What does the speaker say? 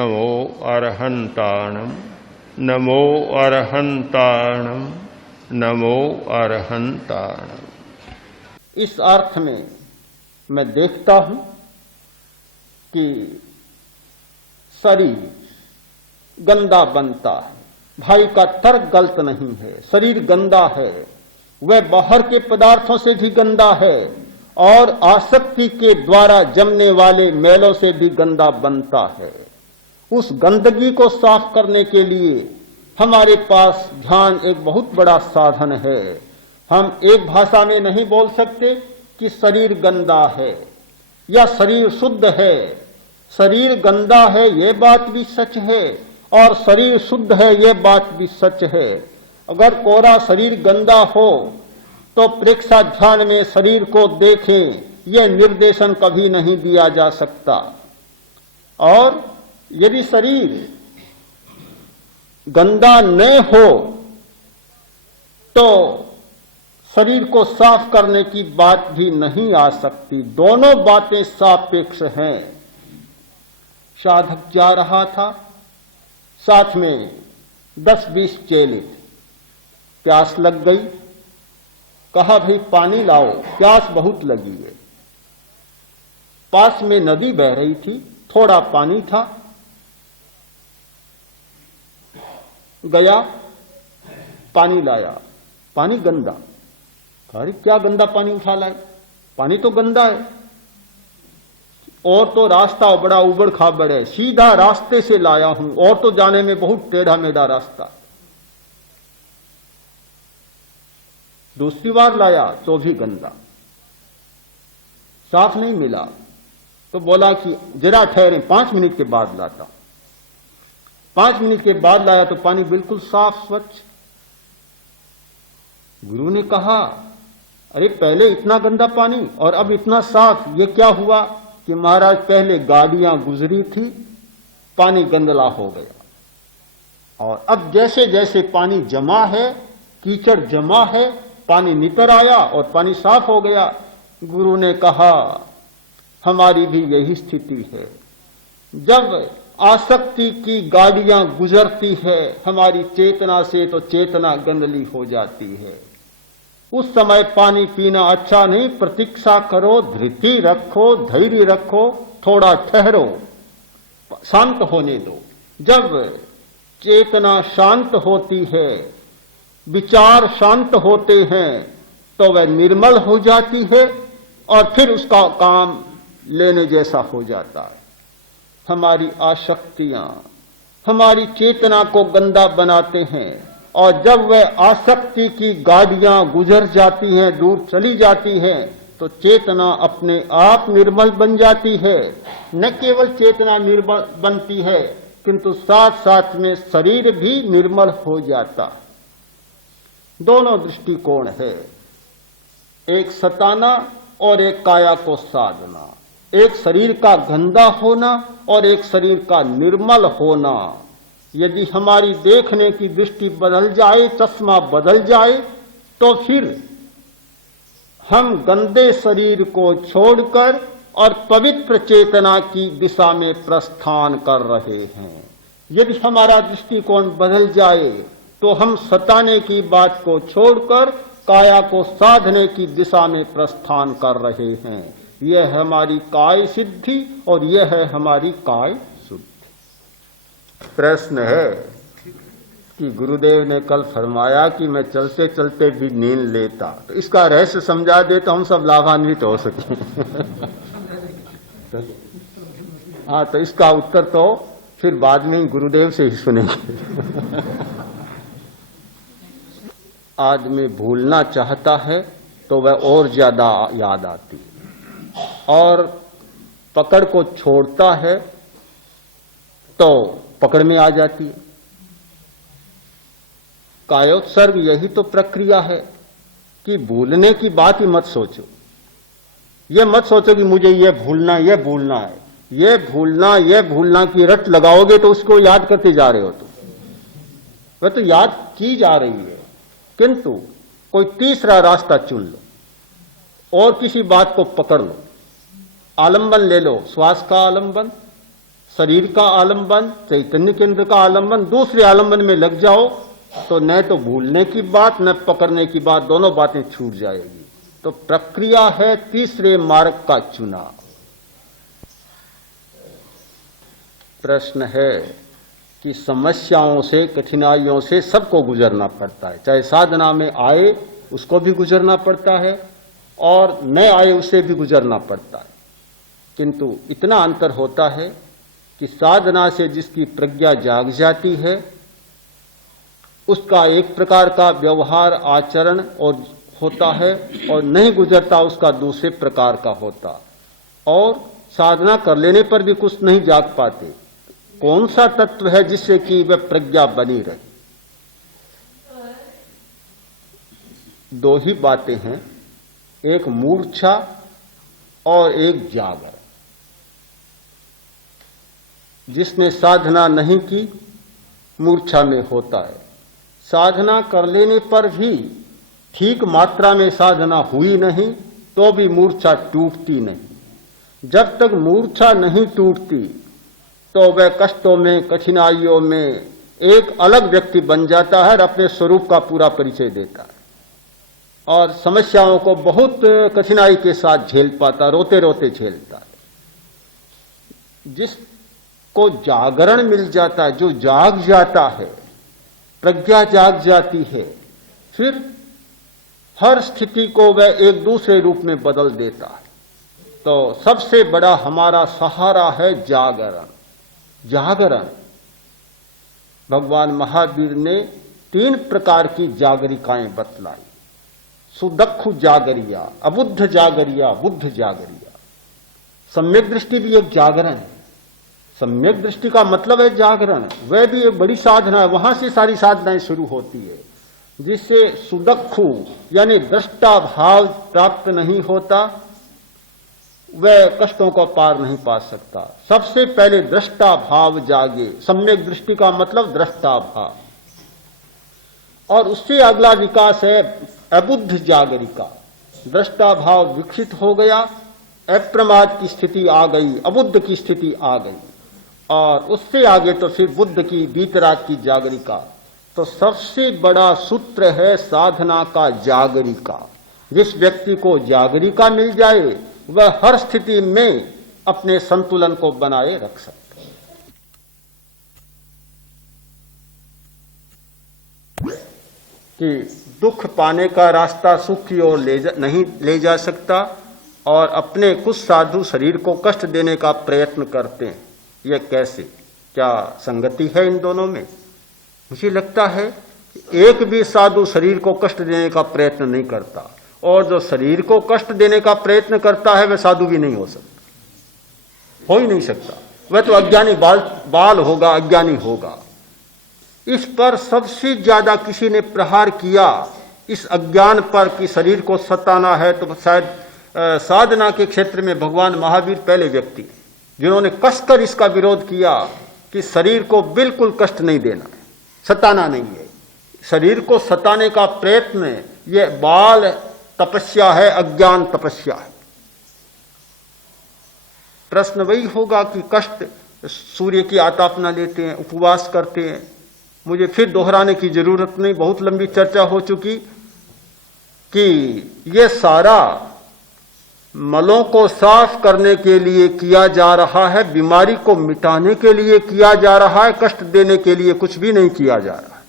नमो अरहंताणम नमो अरहंताणम नमो अरहंताणम। इस अर्थ में मैं देखता हूं कि शरीर गंदा बनता है। भाई का तर्क गलत नहीं है, शरीर गंदा है, वह बाहर के पदार्थों से भी गंदा है और आसक्ति के द्वारा जमने वाले मैलों से भी गंदा बनता है। उस गंदगी को साफ करने के लिए हमारे पास ध्यान एक बहुत बड़ा साधन है। हम एक भाषा में नहीं बोल सकते कि शरीर गंदा है या शरीर शुद्ध है। शरीर गंदा है ये बात भी सच है और शरीर शुद्ध है ये बात भी सच है। अगर कोरा शरीर गंदा हो तो प्रेक्षा ध्यान में शरीर को देखें, यह निर्देशन कभी नहीं दिया जा सकता। और यदि शरीर गंदा न हो तो शरीर को साफ करने की बात भी नहीं आ सकती। दोनों बातें सापेक्ष हैं। साधक जा रहा था, साथ में 10-20 चेले थे। प्यास लग गई, कहा भाई पानी लाओ, प्यास बहुत लगी है। पास में नदी बह रही थी, थोड़ा पानी था। गया, पानी लाया, पानी गंदा। अरे क्या गंदा पानी उठा लाए, पानी तो गंदा है। और तो रास्ता बड़ा उबड़ खाबड़ है, सीधा रास्ते से लाया हूं और तो जाने में बहुत टेढ़ा मेढ़ा रास्ता। दूसरी बार लाया तो भी गंदा, साफ नहीं मिला। तो बोला कि जरा ठहरे, 5 मिनट के बाद लाता। 5 मिनट के बाद लाया तो पानी बिल्कुल साफ स्वच्छ। गुरु ने कहा अरे पहले इतना गंदा पानी और अब इतना साफ, ये क्या हुआ? कि महाराज पहले गाड़ियां गुजरी थी, पानी गंदला हो गया और अब जैसे जैसे पानी जमा है, कीचड़ जमा है, पानी नितर आया और पानी साफ हो गया। गुरु ने कहा हमारी भी यही स्थिति है। जब आसक्ति की गाड़ियां गुजरती है हमारी चेतना से तो चेतना गंदली हो जाती है। उस समय पानी पीना अच्छा नहीं, प्रतीक्षा करो, धृति रखो, धैर्य रखो, थोड़ा ठहरो, शांत होने दो। जब चेतना शांत होती है, विचार शांत होते हैं तो वह निर्मल हो जाती है और फिर उसका काम लेने जैसा हो जाता है। हमारी आसक्तियां हमारी चेतना को गंदा बनाते हैं और जब वह आसक्ति की गाड़ियां गुजर जाती हैं, दूर चली जाती हैं, तो चेतना अपने आप निर्मल बन जाती है। न केवल चेतना निर्मल बनती है किंतु साथ साथ में शरीर भी निर्मल हो जाता है। दोनों दृष्टिकोण है, एक सताना और एक काया को साधना, एक शरीर का गंदा होना और एक शरीर का निर्मल होना। यदि हमारी देखने की दृष्टि बदल जाए, चश्मा बदल जाए, तो फिर हम गंदे शरीर को छोड़कर और पवित्र चेतना की दिशा में प्रस्थान कर रहे हैं। यदि हमारा दृष्टिकोण बदल जाए तो हम सताने की बात को छोड़कर काया को साधने की दिशा में प्रस्थान कर रहे हैं। यह है हमारी काय सिद्धि और यह है हमारी काय शुद्धि। प्रश्न है कि गुरुदेव ने कल फरमाया कि मैं चलते चलते भी नींद लेता, तो इसका रहस्य समझा दे तो हम सब लाभान्वित हो सके। हाँ, तो इसका उत्तर तो फिर बाद में ही गुरुदेव से ही सुनेंगे। आदमी भूलना चाहता है तो वह और ज्यादा याद आती है और पकड़ को छोड़ता है तो पकड़ में आ जाती है। कायोत्सर्ग यही तो प्रक्रिया है कि भूलने की बात ही मत सोचो। ये मत सोचो कि मुझे ये भूलना है। ये भूलना की रट लगाओगे तो उसको याद करते जा रहे हो। तो वह तो याद की जा रही है, किंतु कोई तीसरा रास्ता चुन लो और किसी बात को पकड़ लो। आलंबन ले लो, श्वास का आलंबन, शरीर का आलंबन, चैतन्य केंद्र का आलंबन, दूसरे आलंबन में लग जाओ तो न तो भूलने की बात न पकड़ने की बात, दोनों बातें छूट जाएगी। तो प्रक्रिया है तीसरे मार्ग का चुनाव। प्रश्न है कि समस्याओं से, कठिनाइयों से सबको गुजरना पड़ता है, चाहे साधना में आए उसको भी गुजरना पड़ता है और न आए उसे भी गुजरना पड़ता है। किंतु इतना अंतर होता है कि साधना से जिसकी प्रज्ञा जाग जाती है उसका एक प्रकार का व्यवहार आचरण और होता है और नहीं गुजरता उसका दूसरे प्रकार का होता। और साधना कर लेने पर भी कुछ नहीं जाग पाते। कौन सा तत्व है जिससे कि वह प्रज्ञा बनी रहे? दो ही बातें हैं, एक मूर्छा और एक जागर। जिसने साधना नहीं की मूर्छा में होता है। साधना कर लेने पर भी ठीक मात्रा में साधना हुई नहीं तो भी मूर्छा टूटती नहीं। जब तक मूर्छा नहीं टूटती तो वह कष्टों में, कठिनाइयों में एक अलग व्यक्ति बन जाता है और अपने स्वरूप का पूरा परिचय देता है और समस्याओं को बहुत कठिनाई के साथ झेल पाता, रोते रोते झेलता है। जिसको जागरण मिल जाता है, जो जाग जाता है, प्रज्ञा जाग जाती है, फिर हर स्थिति को वह एक दूसरे रूप में बदल देता है। तो सबसे बड़ा हमारा सहारा है जागरण। जागरण भगवान महावीर ने 3 प्रकार की जागरिकाएं बतलाई। सुदक्षु जागरिया, अबुद्ध जागरिया, बुद्ध जागरिया। सम्यक दृष्टि भी एक जागरण है। सम्यक दृष्टि का मतलब है जागरण, वह भी एक बड़ी साधना है। वहां से सारी साधनाएं शुरू होती है। जिससे सुदक्षु यानी दृष्टा भाव प्राप्त नहीं होता वह कष्टों को पार नहीं पा सकता। सबसे पहले दृष्टा भाव जागे। सम्यक दृष्टि का मतलब दृष्टा भाव। और उससे अगला विकास है अबुद्ध जागरिका। दृष्टा भाव विकसित हो गया, अप्रमाद की स्थिति आ गई, अबुद्ध की स्थिति आ गई और उससे आगे तो फिर बुद्ध की, बीतराग की जागरिका। तो सबसे बड़ा सूत्र है साधना का जागरिका। जिस व्यक्ति को जागरिका मिल जाए वह हर स्थिति में अपने संतुलन को बनाए रख सकता है। कि दुख पाने का रास्ता सुख की ओर नहीं ले जा सकता और अपने कुछ साधु शरीर को कष्ट देने का प्रयत्न करते हैं। यह कैसे, क्या संगति है इन दोनों में? मुझे लगता है कि एक भी साधु शरीर को कष्ट देने का प्रयत्न नहीं करता और जो शरीर को कष्ट देने का प्रयत्न करता है वह साधु भी नहीं हो सकता, हो ही नहीं सकता। वह तो अज्ञानी बाल होगा, अज्ञानी होगा। इस पर सबसे ज्यादा किसी ने प्रहार किया इस अज्ञान पर कि शरीर को सताना है, तो शायद साधना के क्षेत्र में भगवान महावीर पहले व्यक्ति जिन्होंने कसकर इसका विरोध किया कि शरीर को बिल्कुल कष्ट नहीं देना है, सताना नहीं है। शरीर को सताने का प्रयत्न यह बाल तपस्या है, अज्ञान तपस्या है। प्रश्न वही होगा कि कष्ट सूर्य की आतापना लेते हैं, उपवास करते हैं। मुझे फिर दोहराने की जरूरत नहीं, बहुत लंबी चर्चा हो चुकी कि यह सारा मलों को साफ करने के लिए किया जा रहा है, बीमारी को मिटाने के लिए किया जा रहा है, कष्ट देने के लिए कुछ भी नहीं किया जा रहा है।